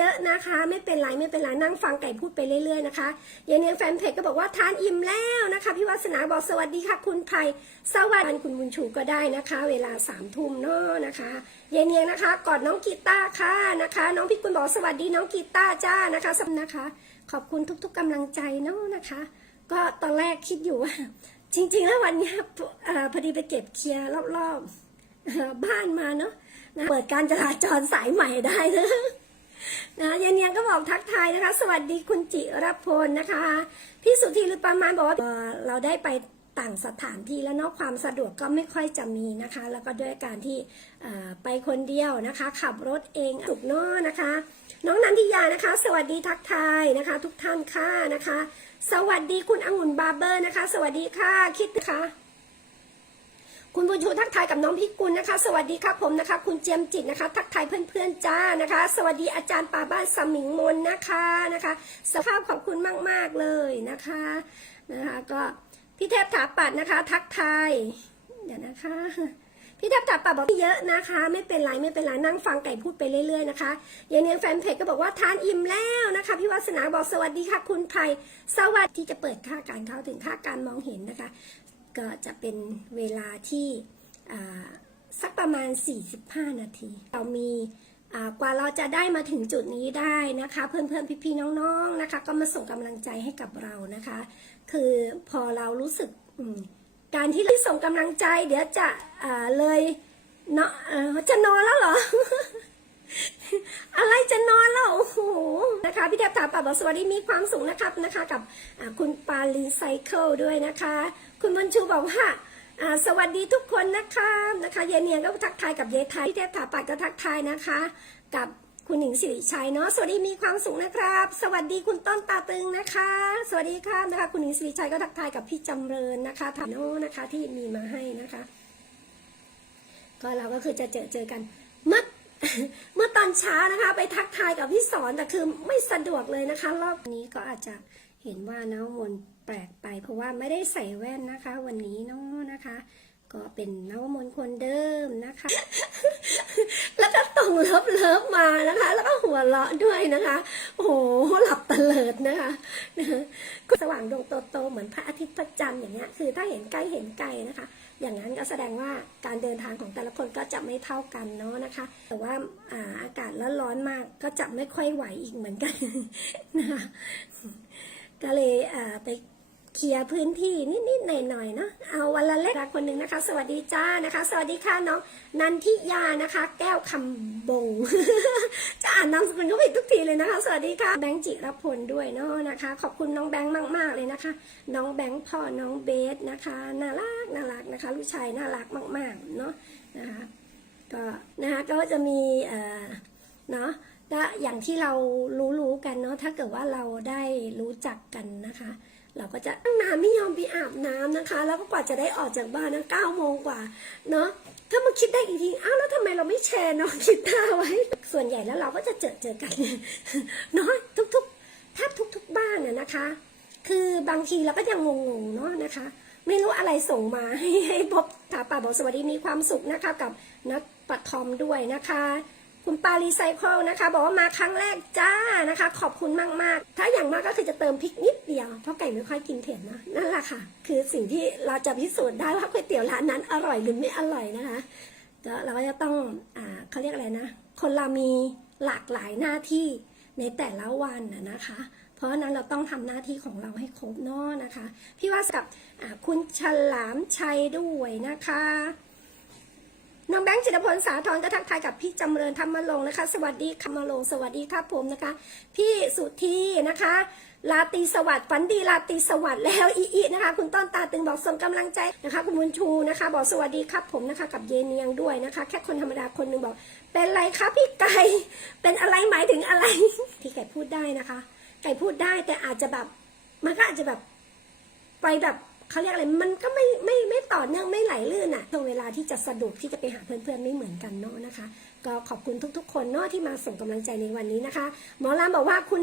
เยอะนะคะ ไม่เป็นไรไม่เป็นไรนั่งฟังไก่พูดไปเรื่อยๆนะคะยายเนียงแฟนเพจก็บอกว่าทานอิ่มแล้วนะคะพี่วัสนาบอกสวัสดีค่ะคุณไพรสวัสดีคุณบุญชูก็ได้นะคะ เวลาสามทุ่มเนาะนะคะยายเนียงนะคะกอดน้องกีตาร์ค่ะนะคะ น้องพี่กุลบอกสวัสดีน้องกีตาร์จ้านะคะสำนะคะ ขอบคุณทุกๆกำลังใจเนาะนะคะ ก็ตอนแรกคิดอยู่ว่าจริงๆแล้ววันนี้พอดีไปเก็บเคลียร์รอบๆบ้านมาเนาะนะเปิดการจราจรสายใหม่ได้นะ นะยายเนียงก็บอกทักทายนะคะ สวัสดีคุณจิรพลนะคะ พี่สุธีหรือประมาณบอกว่าเราได้ไปต่างสถานที่แล้วนาะความสะดวกก็ไม่ค่อยจะมีนะคะ แล้วก็ด้วยการที่ไปคนเดียวนะคะ ขับรถเองสุกนาะนะคะ น้องนันทิยานะคะ สวัสดีทักทายนะคะ ทุกท่านค่ะนะคะ สวัสดีคุณองุ่นบาร์เบอร์นะคะ สวัสดีค่ะคิดนะคะ คุณบุญชูทักทายกับน้องพี่กุลนะคะ สวัสดีครับผมนะคะ คุณเจียมจิตนะคะ ทักทายเพื่อนๆจ้านะคะ สวัสดีอาจารย์ป่าบ้านสมิงมนนะคะนะคะสภาพขอบคุณมากๆเลยนะคะนะคะก็พี่เทพถาปัดนะคะ ทักทายเดี๋ยวนะคะพี่เทพถาปัดบอกเยอะนะคะ ไม่เป็นไรไม่เป็นไรนั่งฟังไก่พูดไปเรื่อยๆนะคะยายเนียงแฟนเพจก็บอกว่าทานอิ่มแล้วนะคะพี่วัสนาบอกสวัสดีค่ะคุณไพรสวัสดีที่จะเปิดค่าการเข้าถึงค่าการมองเห็นนะคะ ก็จะเป็นเวลาที่สักประมาณ 45 นาที เรามีกว่าเราจะได้มาถึงจุดนี้ได้นะคะ เพื่อนๆพี่ๆน้องๆนะคะ ก็มาส่งกำลังใจให้กับเรานะคะ คือพอเรารู้สึกการที่เราส่งกำลังใจ เดี๋ยวจะเลยเนาะจะนอนแล้วเหรอ อะไรจะนอนแล้ว โอ้โห นะคะพี่เทพถามป่าบอกสวัสดีมีความสุขนะครับนะคะกับคุณปาลินไซเคิลด้วยนะคะ คุณบุญชูบอกว่าสวัสดีทุกคนนะคะนะคะเยเนียงก็ทักทายกับเยไทยพี่เทพถาปัดก็ทักทายนะคะ กับคุณหญิงสิริชัยเนาะสวัสดีมีความสุขนะครับ สวัสดีคุณต้นตาตึงนะคะ สวัสดีครับนะคะ คุณหญิงสิริชัยก็ทักทายกับพี่จำเริญนะคะถามโน้นะคะที่มีมาให้นะคะ ก็เราก็คือจะเจอเจอกันมื่อ เมื่อตอนเช้านะคะ ไปทักทายกับพี่สอนแต่คือไม่สะดวกเลยนะคะ รอบนี้ก็อาจจะเห็นว่าน้องมนแปลกไป เพราะว่าไม่ได้ใส่แว่นนะคะ วันนี้เนาะนะคะ ก็เป็นน้องมนต์คนเดิมนะคะ แล้วก็ตรงเลิฟเลิฟมานะคะ แล้วก็หัวเราะด้วยนะคะ โอ้โหหลับตะเลิดนะคะก็สว่างดวงโตๆเหมือนพระอาทิตย์พระจันทร์อย่างเงี้ยคือถ้าเห็นใกล้เห็นไกลนะคะ อย่างนั้นก็แสดงว่าการเดินทางของแต่ละคนก็จะไม่เท่ากันเนาะนะคะ แต่ว่าอาอากาศร้อนมากก็จะไม่ค่อยไหวอีกเหมือนกันนะคะก็เลยไป เคลียร์พื้นที่นิดๆหน่อยๆเนาะเอาวันละเล็กคนหนึ่งนะคะ สวัสดีจ้านะคะ สวัสดีค่ะน้องนันทิยานะคะ แก้วคำบง จะอ่านนามสกุลก็ผิดทุกทีเลยนะคะ สวัสดีค่ะแบงค์จิรพลด้วยเนาะนะคะ ขอบคุณน้องแบงค์มากๆเลยนะคะ น้องแบงค์พ่อน้องเบสนะคะน่ารักน่ารักนะคะลูกชายน่ารักมาก ๆ เนาะนะคะก็นะคะก็จะมีเอ่อเนาะอย่างที่เรารู้ๆกันเนาะถ้าเกิดว่าเราได้รู้จักกันนะคะ เราก็จะตั้งนานไม่ยอมไปอาบน้ำนะคะ แล้วก็กว่าจะได้ออกจากบ้านนะเก้าโมงกว่า เนาะถ้ามาคิดได้อีกทีอ้าวแล้วทำไมเราไม่แชร์น้องคิดท่าไว้ ส่วนใหญ่แล้วเราก็จะเจอเจอกันเนาะทุกๆแทบทุก ๆ บ้านน่ะนะคะ คือบางทีเราก็ยังงงๆเนาะนะคะ ไม่รู้อะไรส่งมาให้ให้พบถาป่าบอกสวัสดีมีความสุขนะคะกับนักปัทอมด้วยนะคะ คุณปารีไซเคิลนะคะ บอกว่ามาครั้งแรกจ้านะคะ ขอบคุณมาก ๆ ถ้าอย่างมากก็คือจะเติมพริกนิดเดียว เพราะไก่ไม่ค่อยกินเผ็ดนะนั่นแหละค่ะ คือสิ่งที่เราจะพิสูจน์ได้ว่าก๋วยเตี๋ยวร้านนั้นอร่อยหรือไม่อร่อยนะคะก็เราก็จะต้องอ่าเขาเรียกอะไรนะ คนเรามีหลากหลายหน้าที่ในแต่ละวันนะนะคะ เพราะนั้นเราต้องทำหน้าที่ของเราให้ครบเนาะนะคะ พี่ว่ากับอ่าคุณฉลามชัยด้วยนะคะ น้องแบงค์จิตพลสาธรก็ทักทายกับพี่จำเริญธรรมลงนะคะ สวัสดีคำมาลงสวัสดีครับผมนะคะ พี่สุธีนะคะลาตีสวัสดิ์ฝันดีลาตีสวัสดิ์แล้วอีอีนะคะ คุณต้นตาตึงบอกส่งกำลังใจนะคะ คุณบุญชูนะคะ บอกสวัสดีครับผมนะคะ กับเยเนียงด้วยนะคะ แค่คนธรรมดาคนหนึ่งบอก เป็นไรคะพี่ไก่เป็นอะไรหมายถึงอะไรที่ไก่พูดได้นะคะ ไก่พูดได้แต่อาจจะแบบมันก็อาจจะแบบไปแบบ เขาเรียกอะไรมันก็ไม่ไม่ไม่ต่อเนื่องไม่ไหลลื่นอะตรงเวลาที่จะสะดวกที่จะไปหาเพื่อนๆไม่เหมือนกันเนาะนะคะ ก็ขอบคุณทุกๆ คนเนาะที่มาส่งกำลังใจในวันนี้นะคะ หมอรามบอกว่าคุณ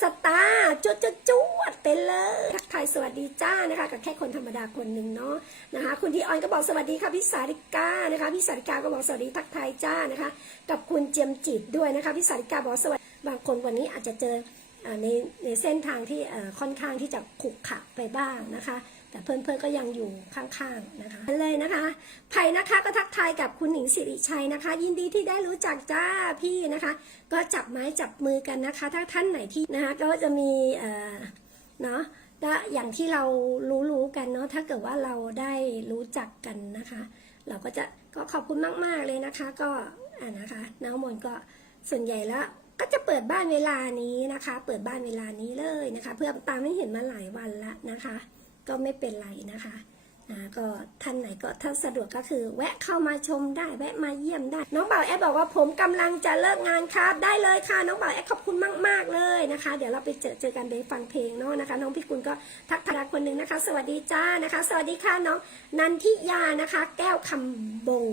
สตาร์จวดจวดจวดเป็นเลยทักทายสวัสดีจ้านะคะกับแค่คนธรรมดาคนหนึ่งเนาะนะคะคุณที่ออนก็บอกสวัสดีค่ะพี่สาริกานะคะพี่สาริกาก็บอกสวัสดีทักทายจ้านะคะ กับคุณเจียมจิตด้วยนะคะพี่สาริกาบอกสวัสดีบางคนวันนี้อาจจะเจอในในเส้นทางที่ค่อนข้างที่จะขรุขระไปบ้างนะคะ แต่เพื่อนๆก็ยังอยู่ข้างๆนะคะเลยนะคะไผ่นะคะก็ทักทายกับคุณหญิงสิริชัยนะคะ ยินดีที่ได้รู้จักจ้าพี่นะคะ ก็จับไม้จับมือกันนะคะ ถ้าท่านไหนที่นะคะก็จะมีเอ่อเนาะและอย่างที่เรารู้ๆกันเนาะถ้าเกิดว่าเราได้รู้จักกันนะคะ เราก็จะก็ขอบคุณมากๆเลยนะคะ ก็อ่านะคะน้องมนก็ส่วนใหญ่แล้วก็จะเปิดบ้านเวลานี้นะคะ เปิดบ้านเวลานี้เลยนะคะ เพื่อตามให้เห็นมาหลายวันล้วนะคะ ก็ไม่เป็นไรนะคะอ่าก็ท่านไหนก็ถ้าสะดวกก็คือ แวะเข้ามาชมได้แวะมาเยี่ยมได้ น้องบ่าวแอดบอกว่าผมกำลังจะเลิกงานครับ ได้เลยค่ะ น้องบ่าวแอดขอบคุณมาก ๆ เลยนะคะ เดี๋ยวเราไปเจอเจอกันไปฟังเพลงเนาะนะคะ น้องพี่กุลก็ทักทายคนหนึ่งนะคะ สวัสดีจ้านะคะ สวัสดีค่ะน้องนันทิยานะคะ แก้วคำบง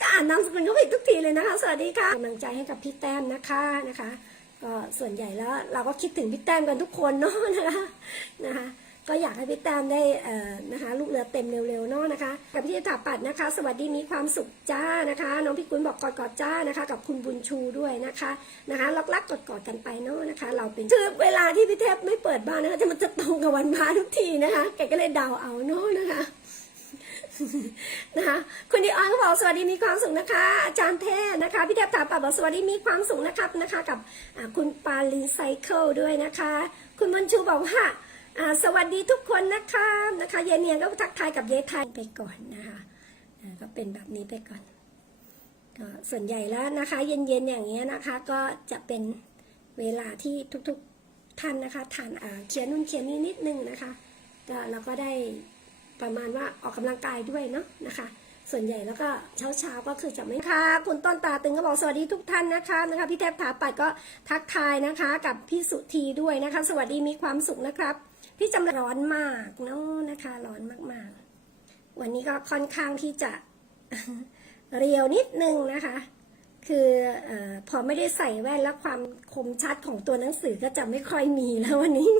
จะอ่านนามสกุลเขาผิดทุกทีเลยนะคะ สวัสดีค่ะกำลังใจให้กับพี่แต้มนะคะนะคะ ก็ส่วนใหญ่แล้วเราก็คิดถึงพี่แต้มกันทุกคนเนาะนะคะนะคะ ก็อยากให้พี่แต้มได้นะคะลูกเรือเต็มเร็วๆเนาะนะคะกับพี่ถาปัดนะคะ สวัสดีมีความสุขจ้านะคะ น้องพี่กุลบอกกอดกอดๆจ้านะคะ กับคุณบุญชูด้วยนะคะนะคะรักๆกอดกอดๆกันไปเนาะนะคะ เราเป็นคือเวลาที่พี่เทพไม่เปิดบ้านนะคะจะมันจะตรงกับวันพระทุกทีนะคะแกก็เลยเดาเอาเนาะนะคะนะคะคุณดิออนก็บอกสวัสดีมีความสุขนะคะ อาจารย์เทศนะคะพี่เทพถาปัดบอกสวัสดีมีความสุขนะครับนะคะ กับคุณปาลีไซเคิลด้วยนะคะ คุณบุญชูบอกว่า สวัสดีทุกคนนะคะนะคะเยเนียนก็ทักทายกับเยไทยไปก่อนนะคะก็เป็นแบบนี้ไปก่อนก็ส่วนใหญ่แล้วนะคะ เย็นๆอย่างเงี้ยนะคะ ก็จะเป็นเวลาที่ทุกๆท่านนะคะทานเขียนนู่นเขียนนี่นิดนึงนะคะก็เราก็ได้ประมาณว่าออกกำลังกายด้วยเนาะนะคะ ส่วนใหญ่แล้วก็เช้าเช้าก็คือจะไม่ค่ะคุณต้นตาตึงก็บอกสวัสดีทุกท่านนะคะนะคะพี่แทบถาปัดก็ทักทายนะคะ กับพี่สุธีด้วยนะคะ สวัสดีมีความสุขนะครับ พี่จำร้อนมากเนาะนะคะร้อนมากๆ วันนี้ก็ค่อนข้างที่จะเรียวนิดนึงนะคะ คืออพอไม่ได้ใส่แว่นแล้วความคมชัดของตัวหนังสือก็จะไม่ค่อยมีแล้ววันนี้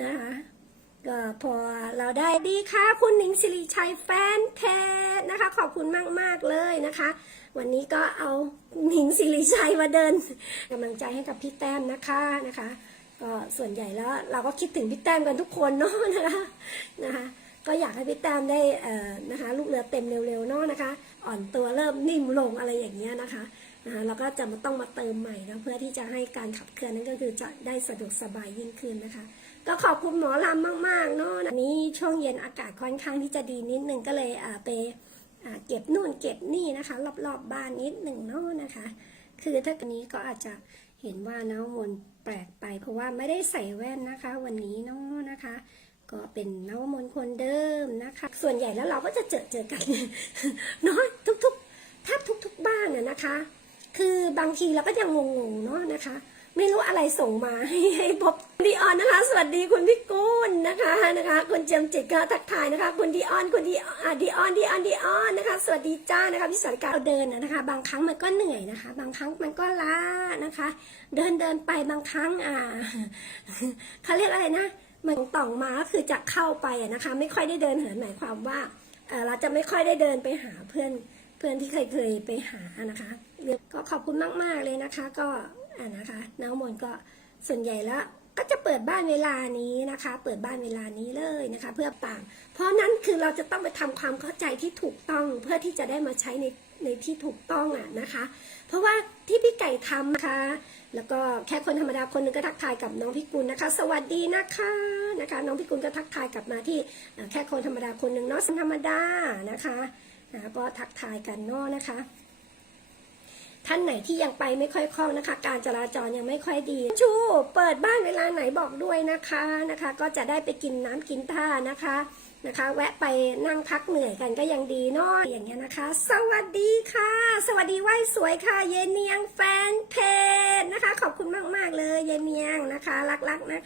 นะคะก็พอเราได้ดีค่ะ คุณหนิงสิริชัยแฟนเพจนะคะ ขอบคุณมากมากๆเลยนะคะ วันนี้ก็เอาหนิงสิริชัยมาเดินกำลังใจให้กับพี่แต้มนะคะนะคะ ก็ส่วนใหญ่แล้วเราก็คิดถึงพี่แต้มกันทุกคนเนาะนะคะนะคะก็อยากให้พี่แต้มได้นะคะลูกเรือเต็มเร็วๆเนาะนะคะ อ่อนตัวเริ่มนิ่มลงอะไรอย่างเงี้ยนะคะนะคะเราก็จะมาต้องมาเติมใหม่นะเพื่อที่จะให้การขับเคลื่อนนั้นก็คือจะได้สะดวกสบายยิ่งขึ้นนะคะ ก็ขอบคุณหมอลำมากๆเนาะนี้ช่วงเย็นอากาศค่อนข้างที่จะดีนิดนึงก็เลยไปเก็บนู่นเก็บนี่นะคะ รอบๆบบ้านนิดหนึ่งเนาะนะคะ คือถ้าอันนี้ก็อาจจะ เห็นว่าน้องมนต์แปลกไป เพราะว่าไม่ได้ใส่แว่นนะคะ วันนี้เนาะนะคะ ก็เป็นน้ำมนต์คนเดิมนะคะ ส่วนใหญ่แล้วเราก็จะเจอเจอกันเนาะทุกๆแทบทุก ๆ บ้านน่ะนะคะ คือบางทีเราก็ยังงงๆเนาะนะคะ ไม่รู้อะไรส่งมาให้ให้พบดีออนนะคะ สวัสดีคุณพี่กุลนะคะนะคะคุณเจมจิตก็ทักทายนะคะ คุณดีออนคุณดีอ่าดีออนดีออนดีออนนะคะ สวัสดีจ้านะคะพี่สารการเราเดินนะคะ บางครั้งมันก็เหนื่อยนะคะ บางครั้งมันก็ล้านะคะ เดินเดินไปบางครั้งอ่าเขาเรียกอะไรนะมันต่องมาก็คือจะเข้าไปนะคะ ไม่ค่อยได้เดินเหินหมายความว่าเอ่อเราจะไม่ค่อยได้เดินไปหาเพื่อนเพื่อนที่เคยเคยไปหานะคะก็ขอบคุณมาก ๆ เลยนะคะ ก็ อ่านะคะน้องมนก็ส่วนใหญ่แล้วก็จะเปิดบ้านเวลานี้นะคะ เปิดบ้านเวลานี้เลยนะคะ เพื่อต่างเพราะนั้นคือเราจะต้องไปทำความเข้าใจที่ถูกต้องเพื่อที่จะได้มาใช้ในในที่ถูกต้องอะนะคะ เพราะว่าที่พี่ไก่ทำนะคะ แล้วก็แค่คนธรรมดาคนหนึงก็ทักทายกับน้องพิกุลนะคะ สวัสดีนะคะนะคะ น้องพิกุลก็ทักทายกลับมาที่แค่คนธรรมดาคนหนึ่งเนาะธรรมดานะคะนะก็ทักทายกันเนาะนะคะ ท่านไหนที่ยังไปไม่ค่อยคล่องนะคะ การจราจรยังไม่ค่อยดี ชู เปิดบ้านเวลาไหนบอกด้วยนะคะนะคะ ก็จะได้ไปกินน้ำกินท่านะคะนะคะ แวะไปนั่งพักเหนื่อยกันก็ยังดีเนาะอย่างเงี้ยนะคะ สวัสดีค่ะ สวัสดีไหวสวยค่ะ เยเนียงแฟนเพจนะคะ ขอบคุณมากมากเลยเยเนียงนะคะรักๆนะ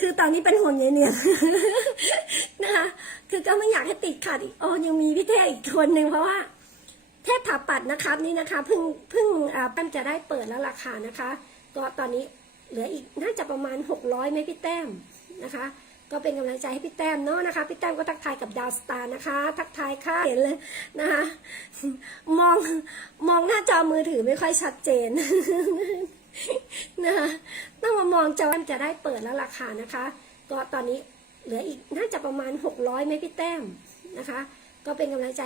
คือตอนนี้เป็นห่วงเยเนียงนะคะคือก็ไม่อยากให้ติดขัดอีกอ๋อยังมีพี่เทอีกคนหนึ่งเพราะว่า เทพถาปัดนะครับนี่นะคะเพิ่งเพิ่งแป้มจะได้เปิดแล้วราคานะคะ ก็ตอนนี้เหลืออีกน่าจะประมาณ 600ไหมพี่แต้มนะคะก็เป็นกำลังใจให้พี่แต้มเนาะนะคะพี่แต้มก็ทักทายกับดาวสตาร์นะคะ ทักทายค่ะเห็นเลยนะคะมองมองหน้าจอมือถือไม่ค่อยชัดเจนนะคะต้องมามองจอมจะได้เปิดแล้วราคานะคะ ก็ตอนนี้เหลืออีกน่าจะประมาณ 600ไหมพี่แต้มนะคะ ก็เป็นกำลังใจ